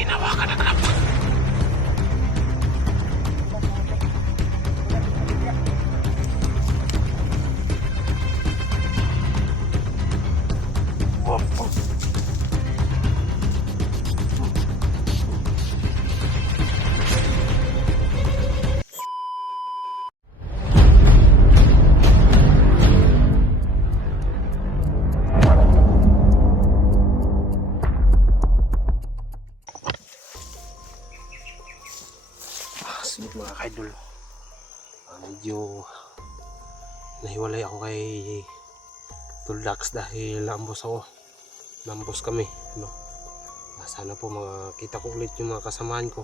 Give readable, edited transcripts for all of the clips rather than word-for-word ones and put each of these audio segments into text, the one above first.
hinawakan na trap. Sige mga kaidol, medyo nahiwalay ako kay Tuldax dahil nambos kami, no? Sana po makita ko ulit yung mga kasamahan ko.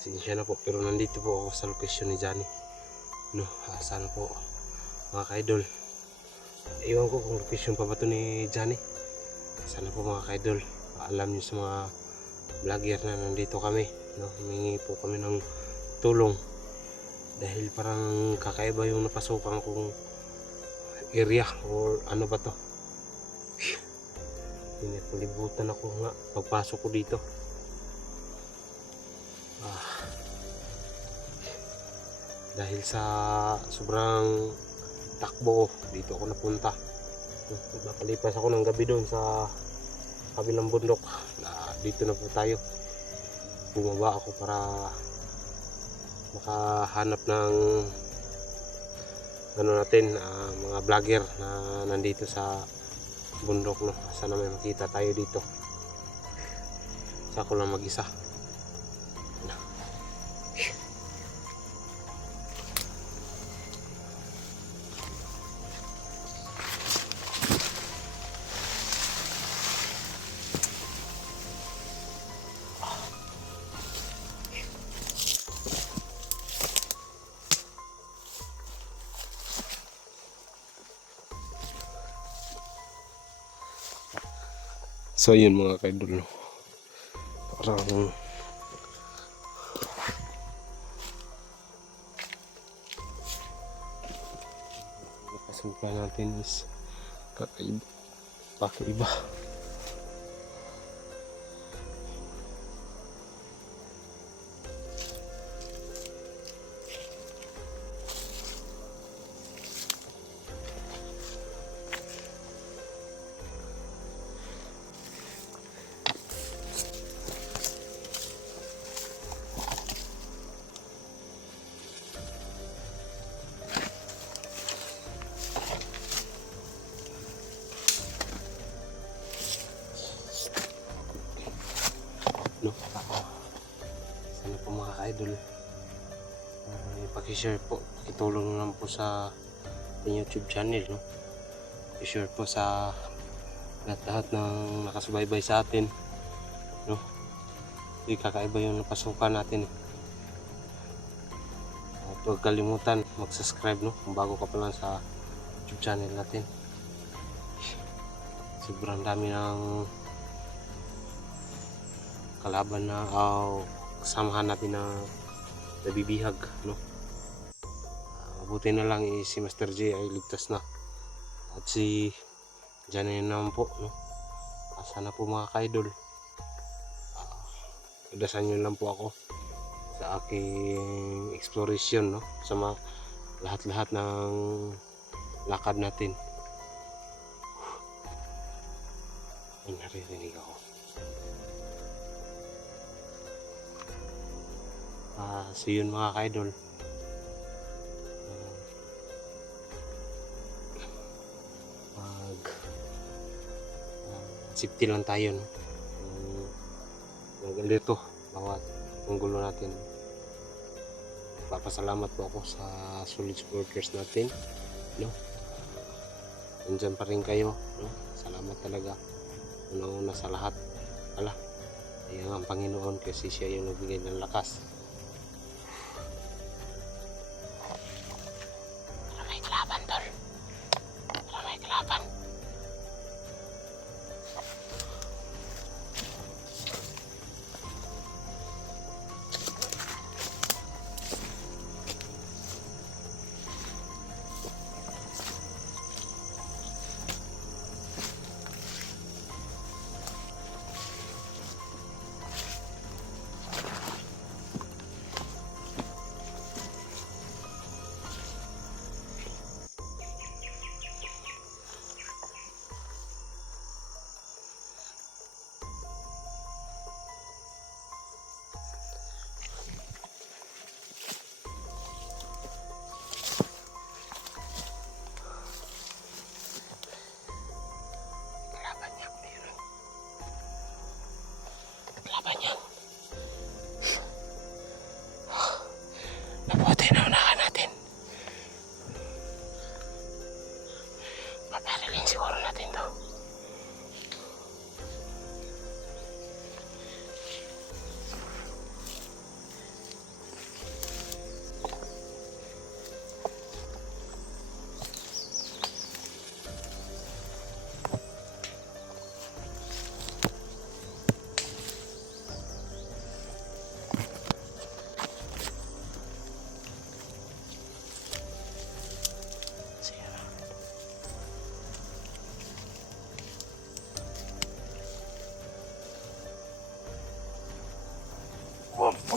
Pasensya na po, pero nandito po ako sa location ni Johnny, no? Sana po mga kaidol, iwan ko kung location pa ba ito ni Johnny. Sana po mga kaidol, alam niyo sa mga vlogger na nandito kami, no? Humingi po kami ng tulong dahil parang kakaiba yung napasukan kong area or ano ba to. Pinapalibutan ako nga pagpasok ko dito. Dahil sa sobrang takbo dito ako napunta. Napalipas ako ng gabi doon sa kabilang bundok. Dito na po tayo. Bumaba ako para makahanap ng ano natin, mga vlogger na nandito sa bundok, no? Sana may makita tayo dito. Sa ako lang mag-isa. So yun mga kaidol, no? Parang napasukan natin is kakaiba. No? Sana po mga ka-idol, paki-share po, itulong lang po sa YouTube channel, no? I-share po sa lahat ng nakasubaybay sa atin, no? Hindi kakaiba yung napasukan natin, eh. At huwag kalimutan mag-subscribe, no? Kung bago ka pa lang sa YouTube channel natin. Sobrang dami ng kalaban na kasamahan natin na nabibihag, no? Mabuti na lang si Master J ay ligtas na at si Johnny naman po, no? Sana po mga kaidol, dasan nyo lang po ako sa aking exploration, no? Sa lahat-lahat ng lakad natin. Ay, naririnig ako. So yun mga ka-idol, safety lang tayo, no? Nagalito bawat panggulo natin. Papasalamat po ako sa solid supporters natin, no? Nandyan pa rin kayo, no? Salamat talaga, una-una sa lahat. Ayan ang Panginoon, kasi siya yung nagbigay ng lakas. May kalaban, tol. May kalaban.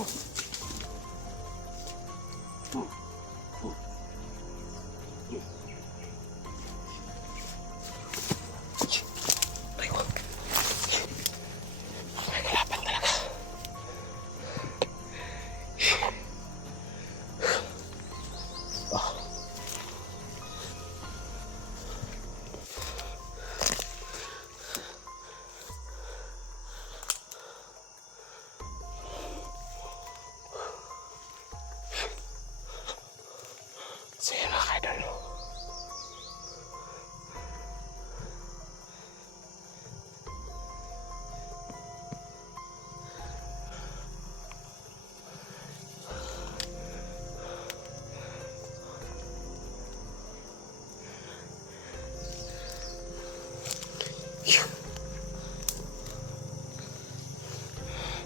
Ayun. May kalaban talaga. So yun mga kaidol.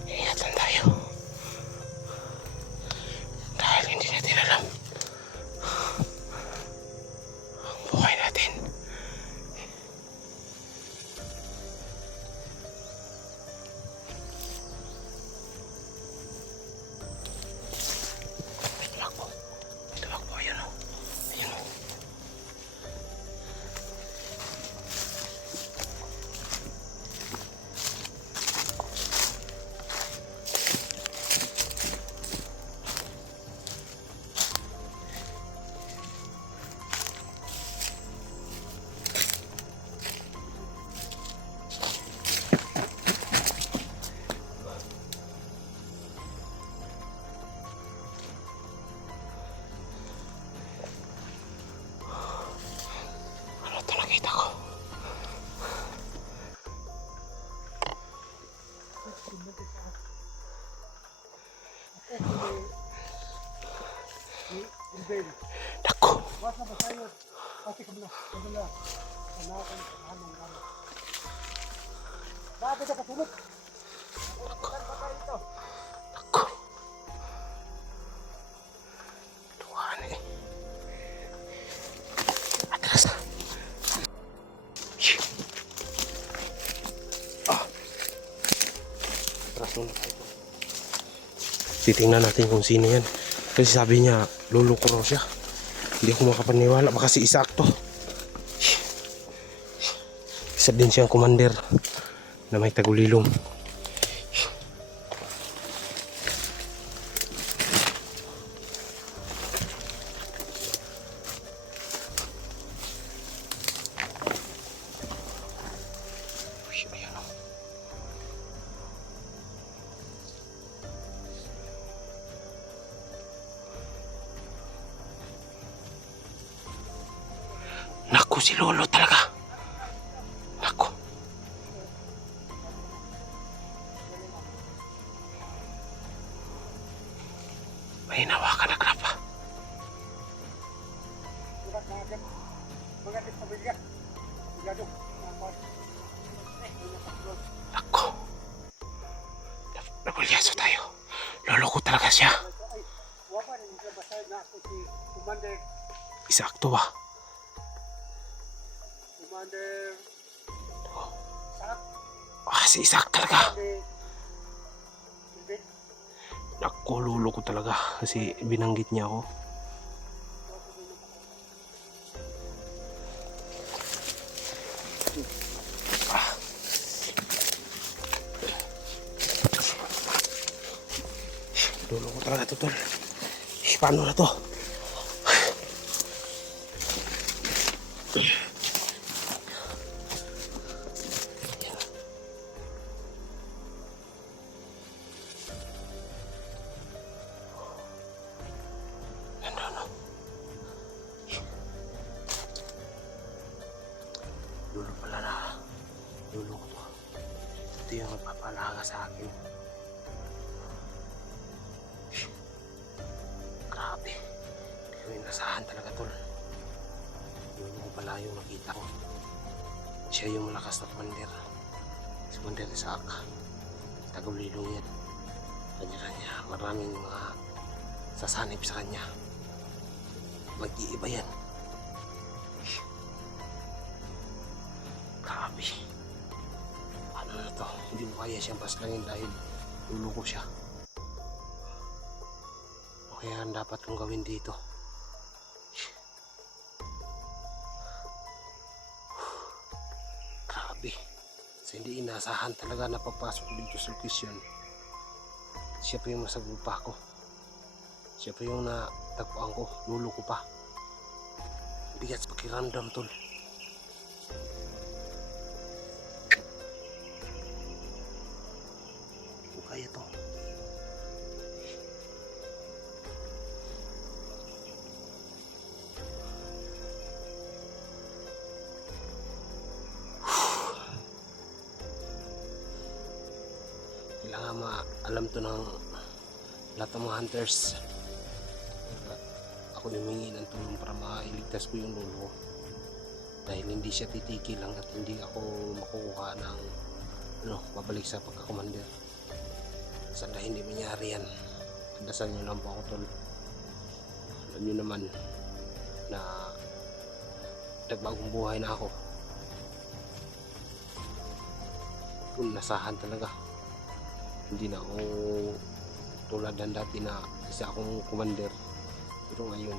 Ingat lang tayo. Dahil hindi natin alam ang buhay natin. Tumakbo. Tumakbo. Ayun o. Ayun o. Ano ito nakita ko? Dako. Dako. Tuhan eh. Atras na. Atras muna tayo. Titingnan natin kung sino yan. Kasi sabi niya, luloko raw siya. Hindi ako makapaniwala. Baka si Isaac to. Isa din siyang commander na may tagulilong. Ayan o. Naku, si Lolo talaga. Naku. May hinawakan na grapa. Naku. Nabulyaso tayo. Lolo ko talaga siya. Isakto ba? Si Isaac talaga. Naku, lolo ko talaga. Kasi binanggit niya ako. Lolo ko talaga to, tol. Paano na to? Lolo pala na. Lolo ko to. Ito yung magpapalaga sa akin. Grabe. Hindi ko inasahan talaga, tol. Lolo ko pala yung nakita ko. Siya yung malakas na commander. Si Commander Isaac. Tagulilong yan. Kanya-kanya. Maraming mga sasanib sa kanya. Mag-iiba yan. Grabe. Ano na to? Hindi mo kaya siyang paslangin dahil lolo ko siya. kaya ang dapat kong gawin dito? Grabe. So, hindi inasahan talaga na papasok dito sa location. Siya pa yung masagupa ko. Siya pa yung natagpuan ko. Lulo ko pa. Bigat sa pakiramdam, tol. Kung kaya to. Kailangan alam to ng lahat ng mga hunters. Ako humingi ng tulong para mailigtas ko yung lolo ko. Dahil hindi siya titikil hanggat hindi ako makukuha ng mabalik sa pagkakomander. Sana hindi mangyari yan. Dasal nyo lang po ako, tol. Alam nyo naman na nagbagong buhay na ako. Kung nasahan talaga. Hindi na ako tulad ng dati na isa akong commander. Pero ngayon,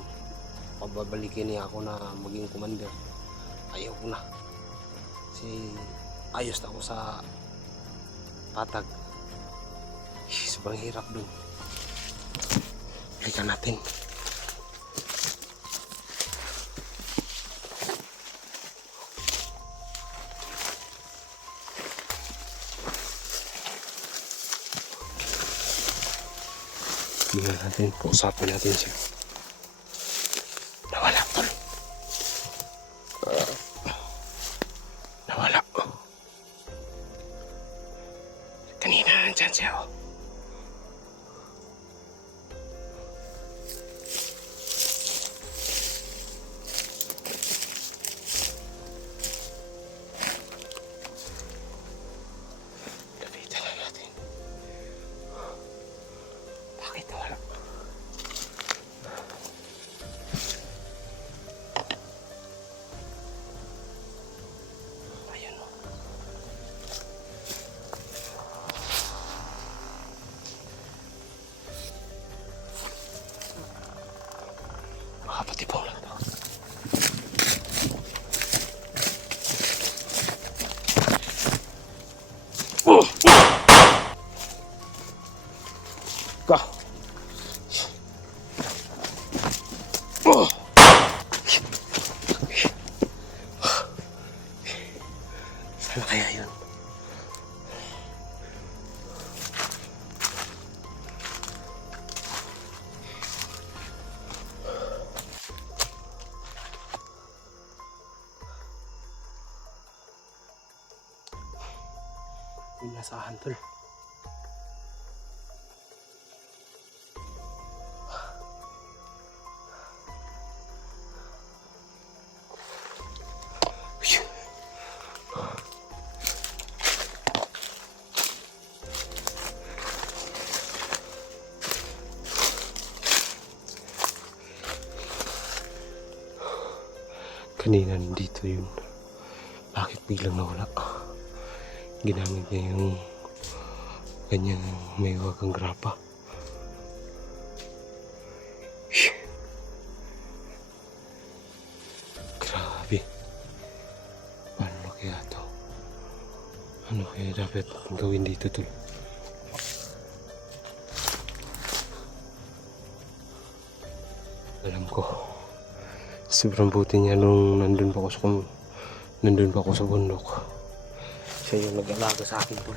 pababalikin niya ako na maging commander. Ayaw ko na. Kasi ayos na ako sa patag. Sobrang hirap dun. Balikan natin. Tingnan natin, kausapin natin siya. Nawala, tol. Nawala. Kanina nandyan siya, oh. Lapitan na natin. Bakit nawala? Ayun, oh. Makapatipong lang to. Ka. Sana kaya yun? Yung nasahan, tol. Kanina nandito yun. Bakit biglang nawala? Ginamit niya yung kanyang may wagang grapa. Grabe. Paano kaya to? Ano kaya dapat gawin dito, tol? Alam ko. Sobrang buti niya nung nandun pa ako sa bundok. Siya yung nag-alaga sa akin, tol.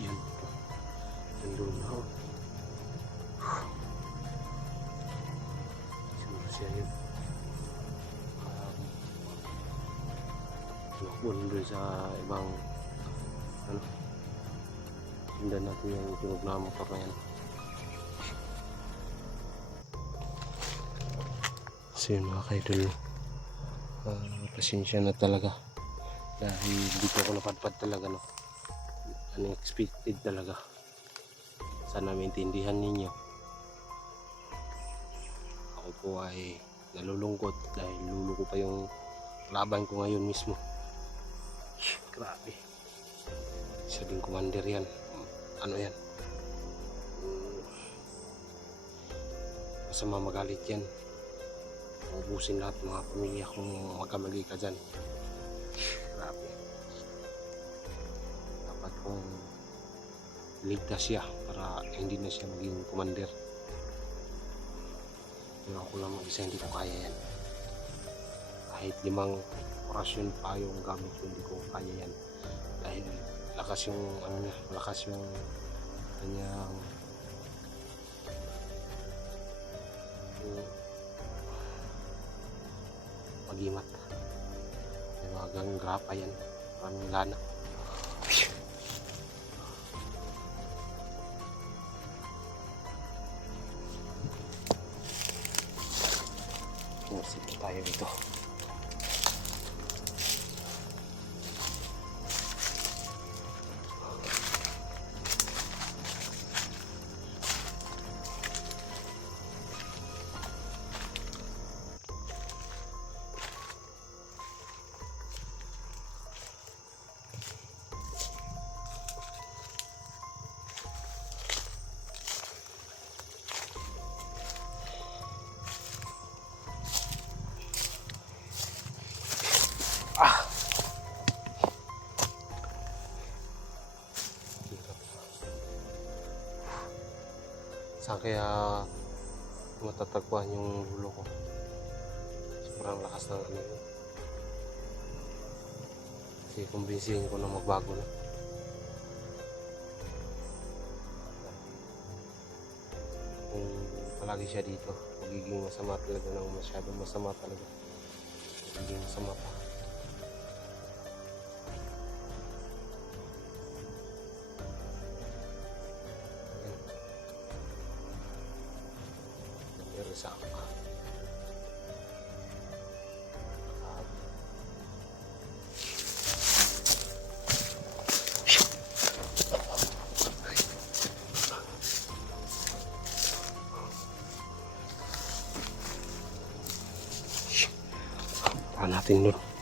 Yun. Nandun na ako. Siguro siya yun. Tumakbo nandun sa ibang hindan natin yung tunog na motor na yan. So yun, mga kaidol, pasensya na talaga dahil hindi ko ako napadpad talaga, no? Unexpected talaga. Sana maintindihan ninyo. Ako po ay nalulungkot dahil lulo ko pa yung laban ko ngayon mismo. Grabe. Isa din commander yan. ano yan. Masama magalit yan. Maubusin lahat mga pamilya kung magkamali ka dyan. Grabe. Dapat kung ligtas siya para hindi na siya maging commander. Pero ako lang mag-isa, hindi ko kaya yan. Kahit 5 orasyon pa yung gamit ko, hindi ko kaya yan. Dahil lakas yung ano niya, malakas yung kanyang pagimat. May mga gang grapa yan. Maraming lana. Sige tayo dito. Saan kaya matatagpuan yung lulo ko? Sobrang lakas ng ano yun. Kasi kumbinsihin ko na magbago na. Kung palagi siya dito, magiging masama talaga, ng masyadong masama talaga. Magiging masama pa. Isa pa. Natin nun.